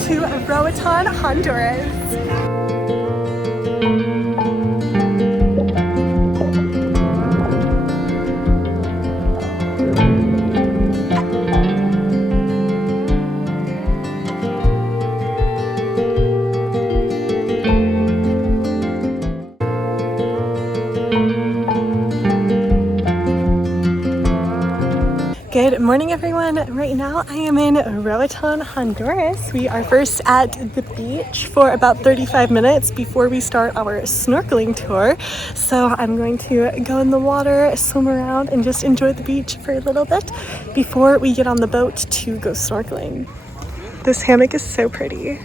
to Roatan, Honduras. Good morning, everyone. Right now I am in Roatan, Honduras. We are first at the beach for about 35 minutes before we start our snorkeling tour. So I'm going to go in the water, swim around, and just enjoy the beach for a little bit before we get on the boat to go snorkeling. This hammock is so pretty.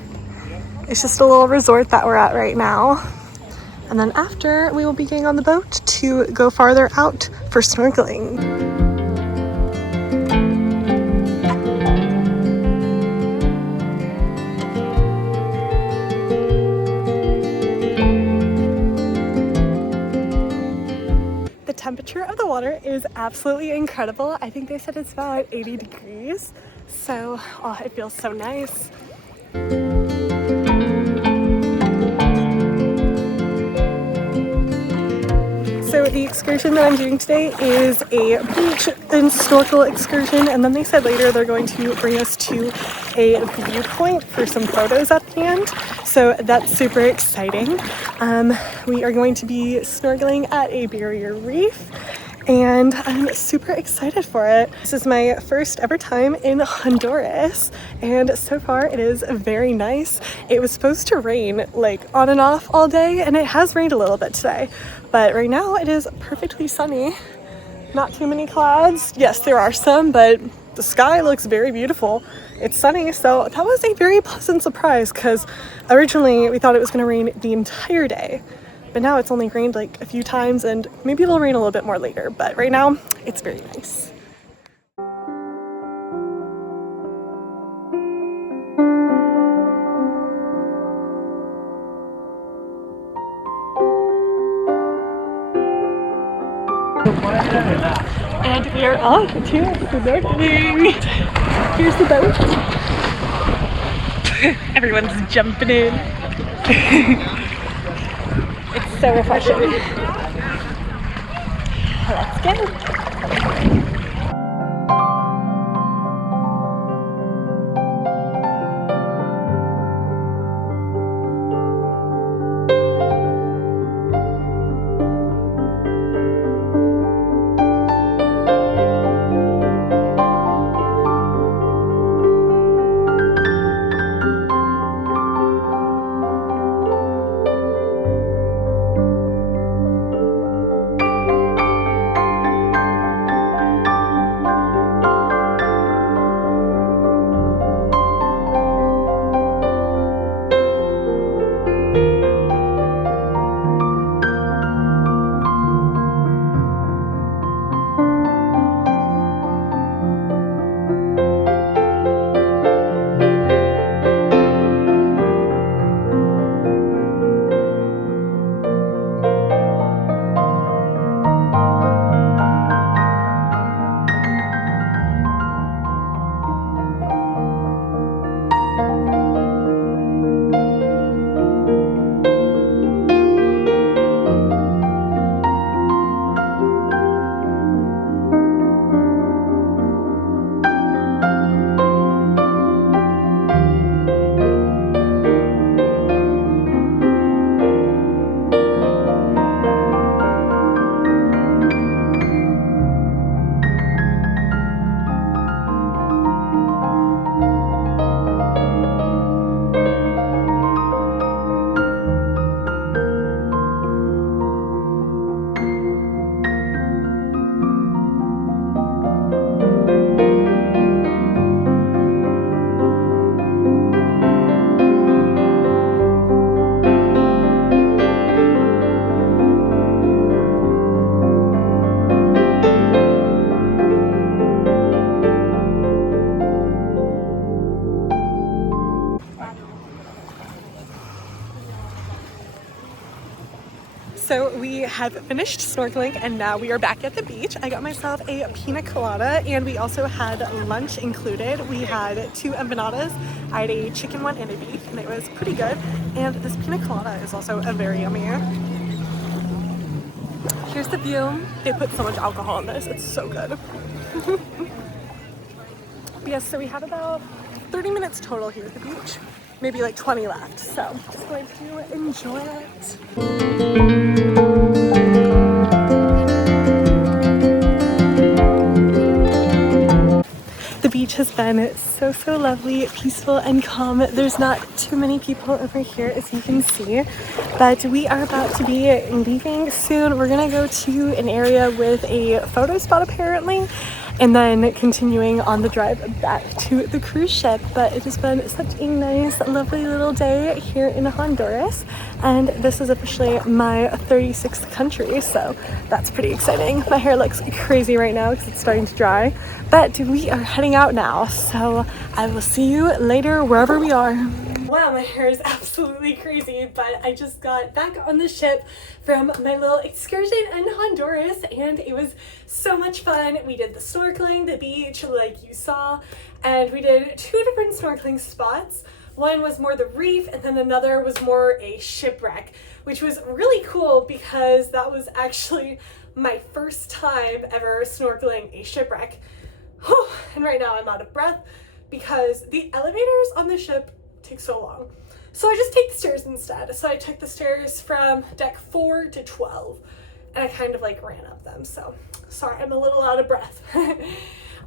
It's just a little resort that we're at right now. And then after, we will be getting on the boat to go farther out for snorkeling. The temperature of the water is absolutely incredible. I think they said it's about 80 degrees. So, oh, it feels so nice. So the excursion that I'm doing today is a beach and snorkel excursion, and then they said later they're going to bring us to a viewpoint for some photos at the end. So that's super exciting. We are going to be snorkeling at a barrier reef, and I'm super excited for it. This is my first ever time in Honduras, and so far it is very nice. It was supposed to rain like on and off all day, and it has rained a little bit today, but right now it is perfectly sunny. Not too many clouds. Yes, there are some, but the sky looks very beautiful. It's sunny, so that was a very pleasant surprise because originally we thought it was going to rain the entire day. But now it's only rained like a few times, and maybe it'll rain a little bit more later. But right now, it's very nice. And we are off to snorkeling. Here's the boat. Everyone's jumping in. It's so refreshing. Let's go. have finished snorkeling and now we are back at the beach. I got myself a pina colada and we also had lunch included. We had 2 empanadas. I had a chicken one and a beef and it was pretty good. And this pina colada is also a very yummy. Here's the view. They put so much alcohol in this. It's so good. Yes, so we had about 30 minutes total here at the beach. Maybe like 20 left. So just going to enjoy it. The beach has been so lovely, peaceful, and calm. There's not too many people over here, as you can see, but we are about to be leaving soon. We're gonna go to an area with a photo spot apparently, and then continuing on the drive back to the cruise ship. But it has been such a nice, lovely little day here in Honduras, and this is officially my 36th country, so that's pretty exciting. My hair looks crazy right now because it's starting to dry, but we are heading out now, so I will see you later wherever we are. Wow, my hair is absolutely crazy, but I just got back on the ship from my little excursion in Honduras and it was so much fun. We did the snorkeling, the beach like you saw, and we did 2 different snorkeling spots. One was more the reef and then another was more a shipwreck, which was really cool because that was actually my first time ever snorkeling a shipwreck. And right now I'm out of breath because the elevators on the ship take so long. So I just take the stairs instead. So I took the stairs from deck 4 to 12 and I kind of like ran up them. So sorry, I'm a little out of breath.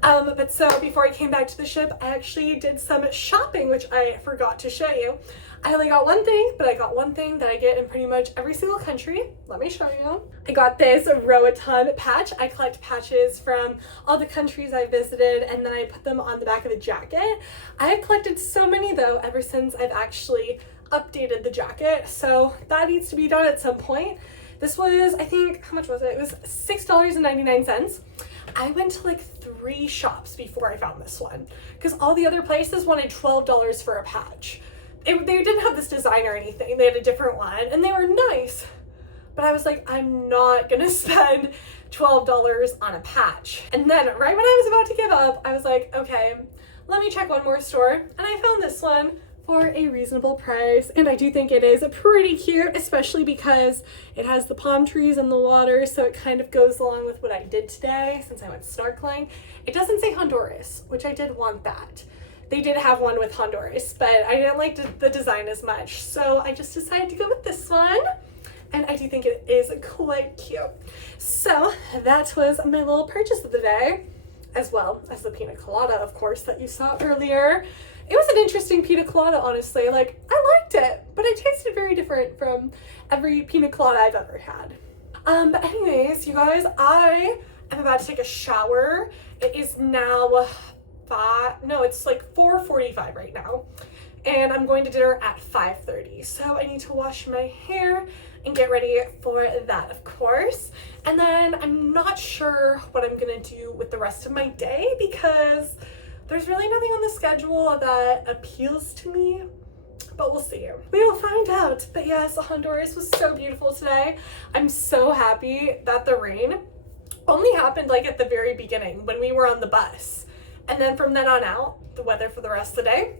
But so before I came back to the ship, I actually did some shopping, which I forgot to show you. I only got one thing, but I got one thing that I get in pretty much every single country. Let me show you. I got this Roatan patch. I collect patches from all the countries I visited and then I put them on the back of the jacket. I have collected so many though ever since I've actually updated the jacket, so that needs to be done at some point. This was, I think, how much was it? It was $6.99. I went to like 3 shops before I found this one because all the other places wanted $12 for a patch. They didn't have this design or anything. They had a different one and they were nice, but I was like, I'm not gonna spend $12 on a patch. And then right when I was about to give up, I was like, okay, let me check one more store, and I found this one for a reasonable price, and I do think it is pretty cute, especially because it has the palm trees and the water, so it kind of goes along with what I did today since I went snorkeling. It doesn't say Honduras, which I did want that. They did have one with Honduras, but I didn't like the design as much, so I just decided to go with this one, and I do think it is quite cute. So that was my little purchase of the day, as well as the pina colada, of course, that you saw earlier. It was an interesting pina colada, honestly. Like, I liked it, but it tasted very different from every pina colada I've ever had. But anyways, you guys, I am about to take a shower. It is now it's like 4:45 right now, and I'm going to dinner at 5:30. So I need to wash my hair and get ready for that, of course. And then I'm not sure what I'm gonna do with the rest of my day because there's really nothing on the schedule that appeals to me, but we'll see. We will find out. But yes, Honduras was so beautiful today. I'm so happy that the rain only happened like at the very beginning when we were on the bus. And then from then on out, the weather for the rest of the day,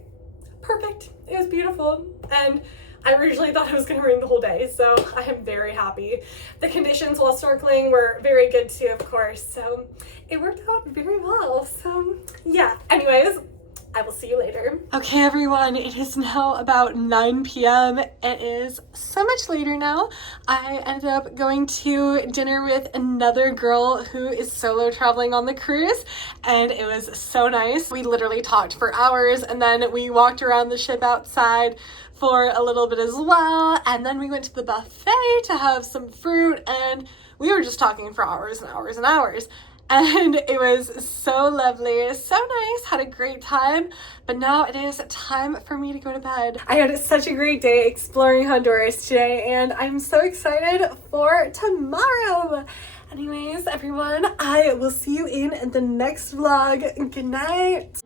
perfect. It was beautiful. And I originally thought it was gonna rain the whole day, so I am very happy. The conditions while snorkeling were very good too, of course, so it worked out very well. So yeah, anyways, I will see you later. Okay, everyone, it is now about 9 p.m. It is so much later now. I ended up going to dinner with another girl who is solo traveling on the cruise, and it was so nice. We literally talked for hours, and then we walked around the ship outside for a little bit as well, and then we went to the buffet to have some fruit, and we were just talking for hours and hours and hours. And it was so lovely, so nice, had a great time, but now it is time for me to go to bed. I had such a great day exploring Honduras today, and I'm so excited for tomorrow. Anyways, everyone, I will see you in the next vlog. Good night.